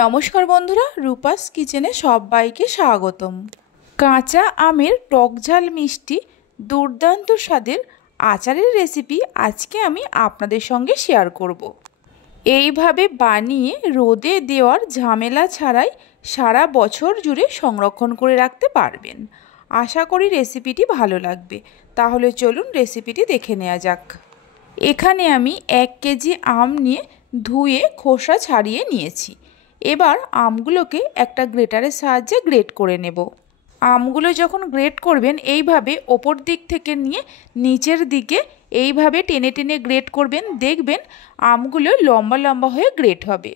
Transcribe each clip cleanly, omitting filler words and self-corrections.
নমস্কার বন্ধুরা, রূপাস কিচেনে সবাইকে স্বাগতম। কাঁচা আমের টকঝাল মিষ্টি দুর্দান্ত স্বাদের আচারের রেসিপি আজকে আমি আপনাদের সঙ্গে শেয়ার করব। এইভাবে বানিয়ে রোদে দেওয়ার ঝামেলা ছাড়াই সারা বছর জুড়ে সংরক্ষণ করে রাখতে পারবেন। আশা করি রেসিপিটি ভালো লাগবে। তাহলে চলুন রেসিপিটি দেখে নেওয়া যাক। এখানে আমি 1 কেজি আম নিয়ে ধুয়ে খোসা ছাড়িয়ে নিয়েছি। এবার আমগুলোকে একটা গ্রেটারের সাহায্যে গ্রেট করে নেব। আমগুলো যখন গ্রেট করবেন এইভাবে ওপর দিক থেকে নিয়ে নিচের দিকে এইভাবে টেনে টেনে গ্রেট করবেন। দেখবেন আমগুলো লম্বা লম্বা হয়ে গ্রেট হবে।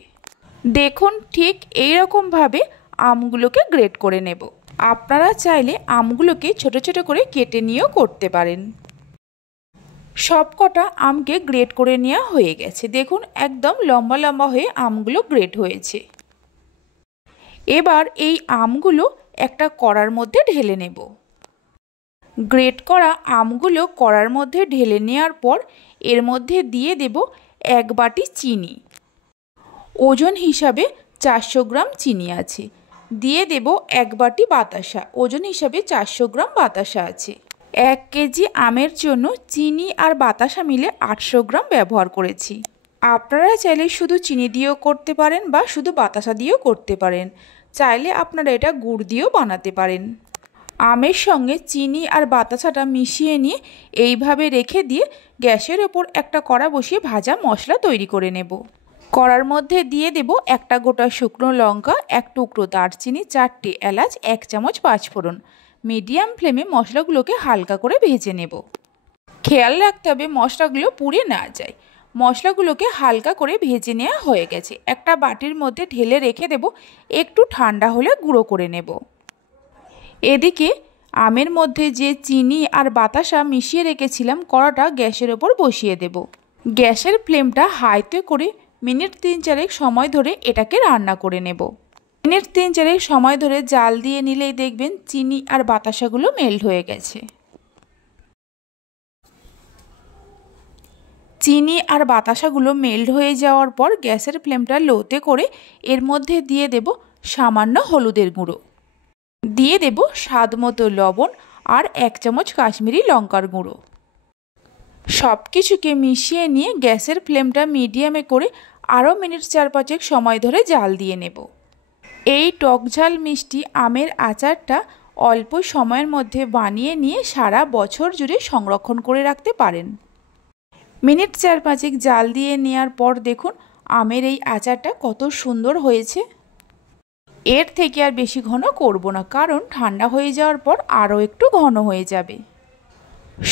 দেখুন ঠিক এই রকমভাবে আমগুলোকে গ্রেট করে নেব। আপনারা চাইলে আমগুলোকে ছোট ছোট করে কেটে নিয়েও করতে পারেন। সবকটা আমকে গ্রেট করে নেওয়া হয়ে গেছে। দেখুন একদম লম্বা লম্বা হয়ে আমগুলো গ্রেট হয়েছে। এবার এই আমগুলো একটা কড়ার মধ্যে ঢেলে নেব। গ্রেট করা আমগুলো কড়ার মধ্যে ঢেলে নেওয়ার পর এর মধ্যে দিয়ে দেব 1 বাটি চিনি। ওজন হিসাবে 400 গ্রাম চিনি আছে। দিয়ে দেব 1 বাটি বাতাসা। ওজন হিসাবে 400 গ্রাম বাতাসা আছে। 1 কেজি আমের জন্য চিনি আর বাতাসা মিলে 800 গ্রাম ব্যবহার করেছি। আপনারা চাইলে শুধু চিনি দিয়েও করতে পারেন বা শুধু বাতাসা দিয়েও করতে পারেন। চাইলে আপনারা এটা গুড় দিয়েও বানাতে পারেন। আমের সঙ্গে চিনি আর বাতাসাটা মিশিয়ে নিয়ে এইভাবে রেখে দিয়ে গ্যাসের ওপর একটা কড়া বসিয়ে ভাজা মশলা তৈরি করে নেব। কড়ার মধ্যে দিয়ে দেব একটা গোটা শুকনো লঙ্কা, 1 টুকরো দারচিনি, 4টে এলাচ, 1 চামচ পাঁচফোড়ন। মিডিয়াম ফ্লেমে মশলাগুলোকে হালকা করে ভেজে নেব। খেয়াল রাখতে হবে মশলাগুলো পুড়ে না যায়। মশলাগুলোকে হালকা করে ভেজে নেওয়া হয়ে গেছে। একটা বাটির মধ্যে ঢেলে রেখে দেব। একটু ঠান্ডা হলে গুঁড়ো করে নেব। এদিকে আমের মধ্যে যে চিনি আর বাতাসা মিশিয়ে রেখেছিলাম কড়াটা গ্যাসের ওপর বসিয়ে দেব। গ্যাসের ফ্লেমটা হাইতে করে মিনিট 3-4 সময় ধরে এটাকে রান্না করে নেব। মিনিট 3-4 সময় ধরে জাল দিয়ে নিলেই দেখবেন চিনি আর বাতাসাগুলো মেল্ট হয়ে গেছে। চিনি আর বাতাসাগুলো মেল্ট হয়ে যাওয়ার পর গ্যাসের ফ্লেমটা লোতে করে এর মধ্যে দিয়ে দেব সামান্য হলুদের গুঁড়ো। দিয়ে দেব স্বাদ মতো লবণ আর 1 চামচ কাশ্মীরি লঙ্কার গুঁড়ো। সব কিছুকে মিশিয়ে নিয়ে গ্যাসের ফ্লেমটা মিডিয়ামে করে আরও মিনিট 4-5 সময় ধরে জাল দিয়ে নেব। এই টকঝাল মিষ্টি আমের আচারটা অল্প সময়ের মধ্যে বানিয়ে নিয়ে সারা বছর জুড়ে সংরক্ষণ করে রাখতে পারেন। মিনিট 4-5 জাল দিয়ে নেওয়ার পর দেখুন আমের এই আচারটা কত সুন্দর হয়েছে। এর থেকে আর বেশি ঘন করব না, কারণ ঠান্ডা হয়ে যাওয়ার পর আরও একটু ঘন হয়ে যাবে।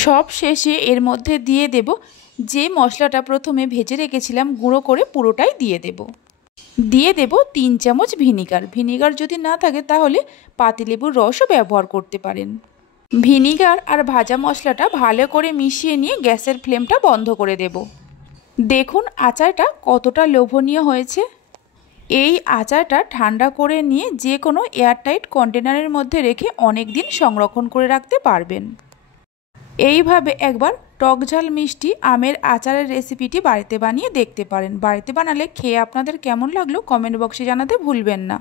সব শেষে এর মধ্যে দিয়ে দেব যে মশলাটা প্রথমে ভেজে রেখেছিলাম গুঁড়ো করে পুরোটাই দিয়ে দেব। দিয়ে দেব 3 চামচ ভিনিগার। ভিনিগার যদি না থাকে তাহলে পাতিলেবুর রসও ব্যবহার করতে পারেন। ভিনিগার আর ভাজা মশলাটা ভালো করে মিশিয়ে নিয়ে গ্যাসের ফ্লেমটা বন্ধ করে দেব। দেখুন আচারটা কতটা লোভনীয় হয়েছে। এই আচারটা ঠান্ডা করে নিয়ে যে কোনো এয়ারটাইট কন্টেনারের মধ্যে রেখে অনেক দিন সংরক্ষণ করে রাখতে পারবেন। এইভাবে একবার টকঝাল মিষ্টি আমের আচারের রেসিপিটি বাড়িতে বানিয়ে দেখতে পারেন। বাড়িতে বানালে খেয়ে আপনাদের কেমন লাগলো কমেন্ট বক্সে জানাতে ভুলবেন না।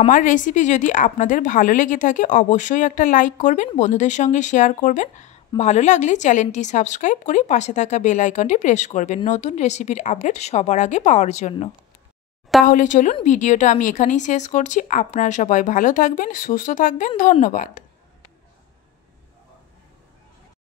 আমার রেসিপি যদি আপনাদের ভালো লেগে থাকে অবশ্যই একটা লাইক করবেন, বন্ধুদের সঙ্গে শেয়ার করবেন। ভালো লাগলে চ্যানেলটি সাবস্ক্রাইব করে পাশে থাকা বেল আইকনটি প্রেস করবেন নতুন রেসিপির আপডেট সবার আগে পাওয়ার জন্য। তাহলে চলুন ভিডিওটা আমি এখানেই শেষ করছি। আপনারা সবাই ভালো থাকবেন, সুস্থ থাকবেন। ধন্যবাদ।